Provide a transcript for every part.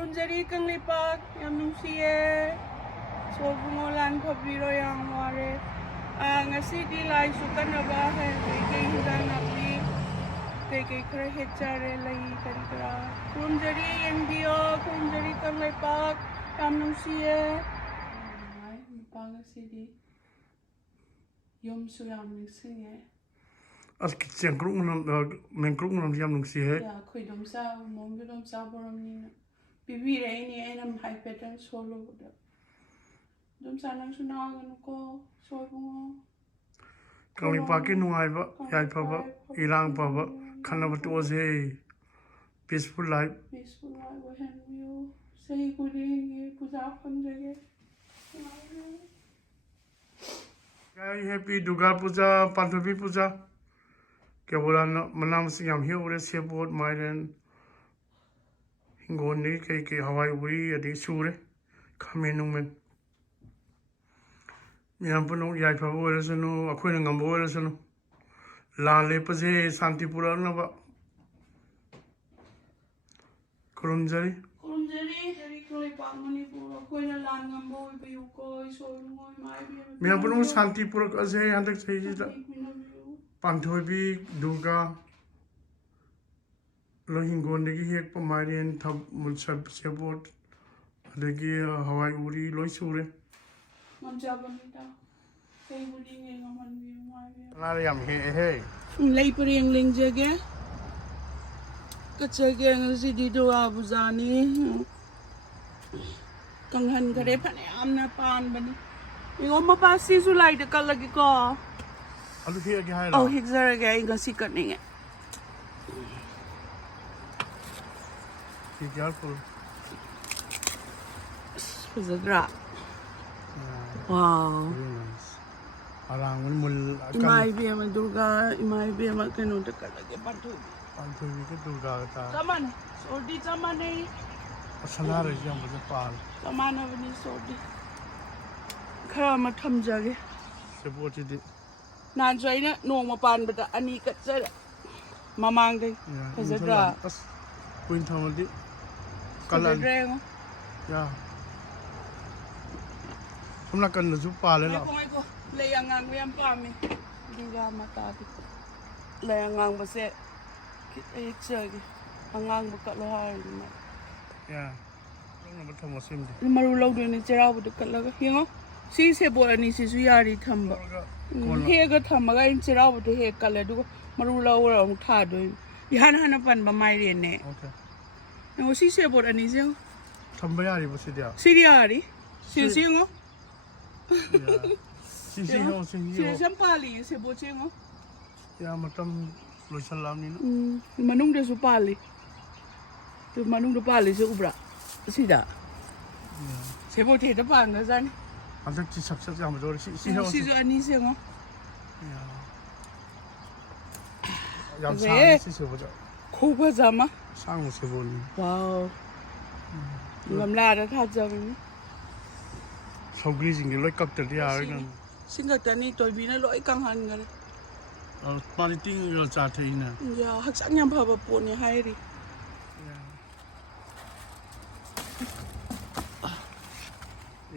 Kunjari Kanglipak, Yamnusie, Sobungolan Papiro Yang Ware, Ngasidi Lai Sukanaba, Kay Hidanapi, Kay Krahechare Lai Karikra, Kunjari Ngamhanbiyo, Kunjari Kanglipak, Yamnusie, Pangasidi, Yom Suyam Singe. Als ik zeg mijn kroeg jam nog zie hè. Ja, ik doe zo, mom doe zo waarom niet. Bibi reini en high pattern solo dat. Doe zo lang zo nagen ko solo. Kan ik pakken nu aiba, jij papa, ilang papa, kan dat wat ze peaceful life. Peaceful life, we hebben you. Say good day, puja van jage. Jai happy Durga puja, Panthoibi puja. Kemudian menam siang hiu udah siap buat main hingga ni kayak Hawaii uri ada sore kami nungmen. Yang pun ya ipa boleh seno, aku yang ngambil boleh seno. Lalu pas santi pura napa. Kurunjari. Kurunjari dari kulai pamuni pura, aku yang lan ngambil biu koi soalnya mai biu. Yang pun santi pura kasih hantar saya je lah. Panthoibi, Durga, lohingon lagi hek pemarian thab muncul sebut, lagi Hawaii uri loy sore. Muncul benda, saya uri ni ngamhanbiyo mai. Nari yang he. Lay puri yang ling jaga, katchari yang si di doa buzani, kanghan kare pane amna pan bani. Ingat apa pasti sulai dekat lagi ko. Aduh hiya gaya Oh, hikzara gaya ingat sikat ni. Be careful. Pazadra. Wow. Very nice. Arang mul. Imai biya ma Durga, imai biya ma kanu dekat lagi Panthoibi. Panthoibi ke Durga ta. Zaman, sordi zaman ni. Salah rejim yang macam pal. Zaman apa ni sordi. Kerana macam jaga. Sebut jadi. Nanjai nong mapan benda ani katchari mamang deh pazadra Pas kuin thamal di kalan ya humna kan ju pale la ko leyangang yam pami Durga mata ti leyangang base ekchagi angang buka lohar ni ya long na thamo sim di maru lau de ni chera bu de kalaga hingo si se bo ani si su yari thamba Hega thamaga in chira bu he kala du maru la ora um tha do yan hana pan ba mai re ne okay ngo si se bor ani se thamba yari bu si dia siriari si ngo ya si ho si sam pali se bo che ngo ya matam lo salam ni no manung de su pali tu manung de pali se ubra sida se bo the de pan ga san ada kisah yang betul si ho si ani se ngo ya yang sang si sebut ko ba zama sang sebut ni wow ngamla da tha jam Sogri sing loi kap ter dia kan Singapore Panthoibi na loi kang han ngal mari ting yo cha thei na ya hak sang nyam phaba po ni hai ri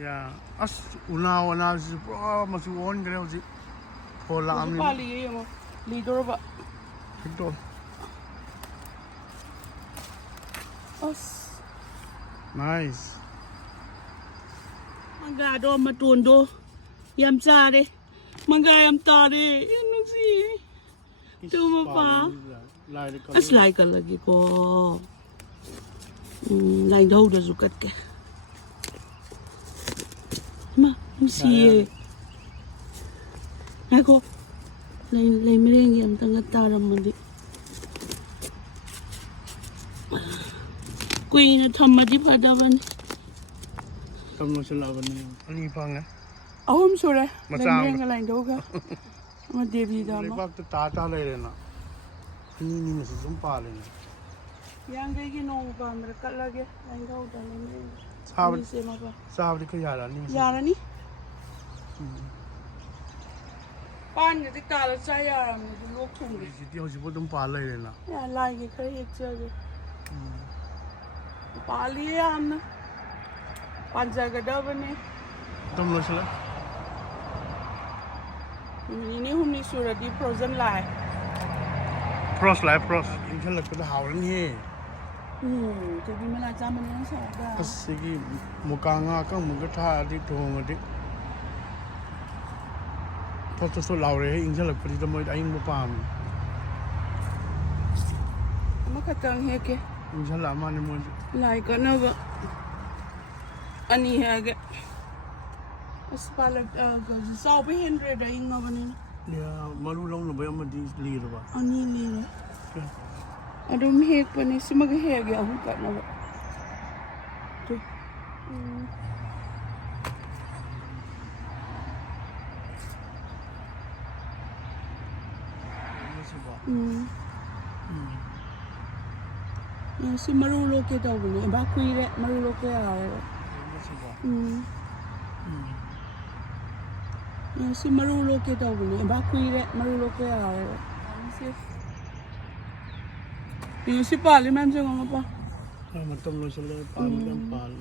ya as una si pro ma su on gre hoji pola ami pali ye mo lidor ba hito os nice mangga do matun do yam cha de mangga yam ta de nu si tu ma pa as lai ka lagi ko lai đâu da zukat ke ma si ako lai mereng yam tanga taram mandi Queen thamadi phadavan tamno selawan ni ali pang ahum sore Macam mereng lai đâu ka ma devi da le ma bak ta ta le na ni me su zum pa le yang ge no ba mer kal lage lai đâu da le sab se ma ba sab di ko yara ni yara ni pan ge ta la cha yara mi du lok thung ge ji di ho ji bo dum pa le na ya lai ge khare ek cha ge Pali yamna. Panjagadavane. Tom loisala. Ini humni suradi frozen lai. Pros lai pros. Insan lek pada hawran he. Jadi mana zaman yang sada. Asigi mukanga ka mukatha adi thong adi. Thot laure he insan lek pada moi aing mo pam. Makatang heke. Insan la ma ni mo. Lai kana ba. Ani hege. Aspalak sau be 100 da inga bani. Ya malu long no ba amadi li ro ba. Ani li. Adum hek pani simaga hege ahu kana ba. Tu. Ya si marulo ke tau bani. Ba kuire marulo ke awe. Ya si marulo ke tau bani. Ba kuire marulo ke awe. Yung si Pali man siya nga pa. Matom loisala pam pal.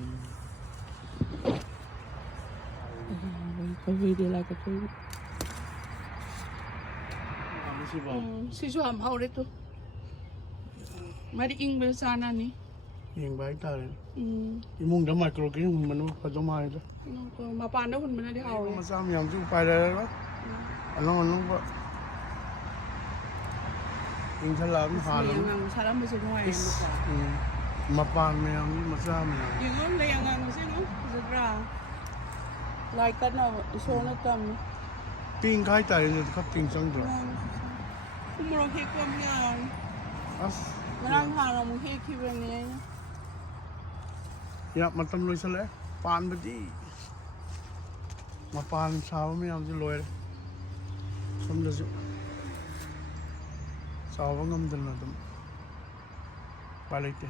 Video lah kat tu. Si ba. Si Suam hau itu. Mari ing bersana ni. Yang baik ta ren. Imung da micro ke manu pa do mai da. Ko mapanda hun mana di hau. Masam yang tu pai da ba. Along ba. Ing salam ha lo. Yang salam mesti noi. Mapan me yang ni masam yang. Yung le yang mesti no. Zebra. Like kan na iso na tam. Ping kai ta ni ka ping sang do. Kumuro ke kam yan. As Marang harang mo ke ki bani. ya matam loisala pan badi. Mapan saw me yang di loir. Som da ju. Sawangam dal na dum. Palite.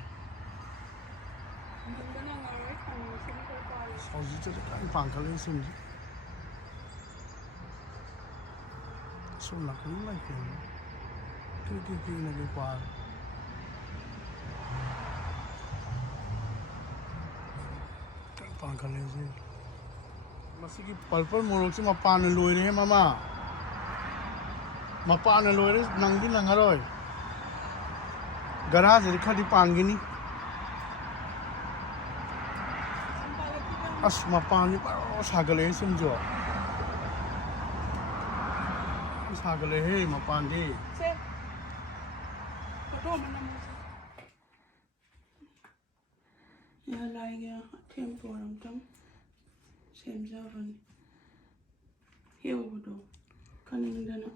Saujiจะkan pangkal ni sim. So nak ni mai ke. Ki na di pa. Kan pangkal ni sim. Masih pal morok si mapan loi ni mama. Mapan loi nang di nang haroi. Garage ri khadi pan gini. As mapan ni paro sagale simjo. Sagale he mapan di. Sep. Foto mana mo. Ya lai ya tempo ram tam. Sem javan. Hiu bodo. Kaning dana.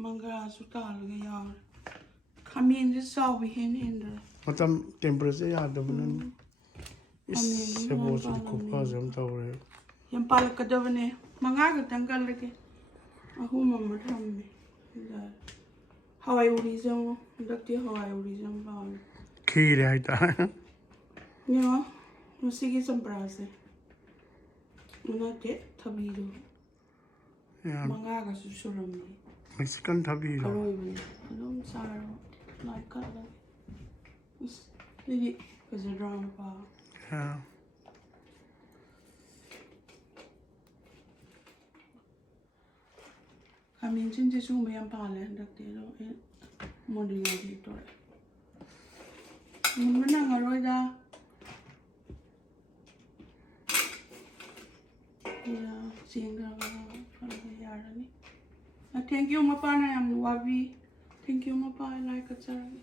Mangara sutal ga yar. Kamin je saw we hen da. Macam temperature ya ada benar. Is sebos ko pa jam tahu re. Yang pal ka da bane. Manga ga tanggal lagi. Ahu mama tham me. Da. Hawai uri jam. Dakti hawai uri jam ba. Khir hai ta. Ya. Musiki samprase. Una te thabido. Ya Manga ga susuram ni. Mexican thabi ro. Areiba. Alom saro. Like kala. Jadi kerja drama pa. Ya. Kami cinta cuma yang paling hendak dia lo. Model yang itu. Mana ngaroi dah. Ya, sehingga kalau ya ni. Thank you mapa na yang wabi. Thank you mapa like katchari.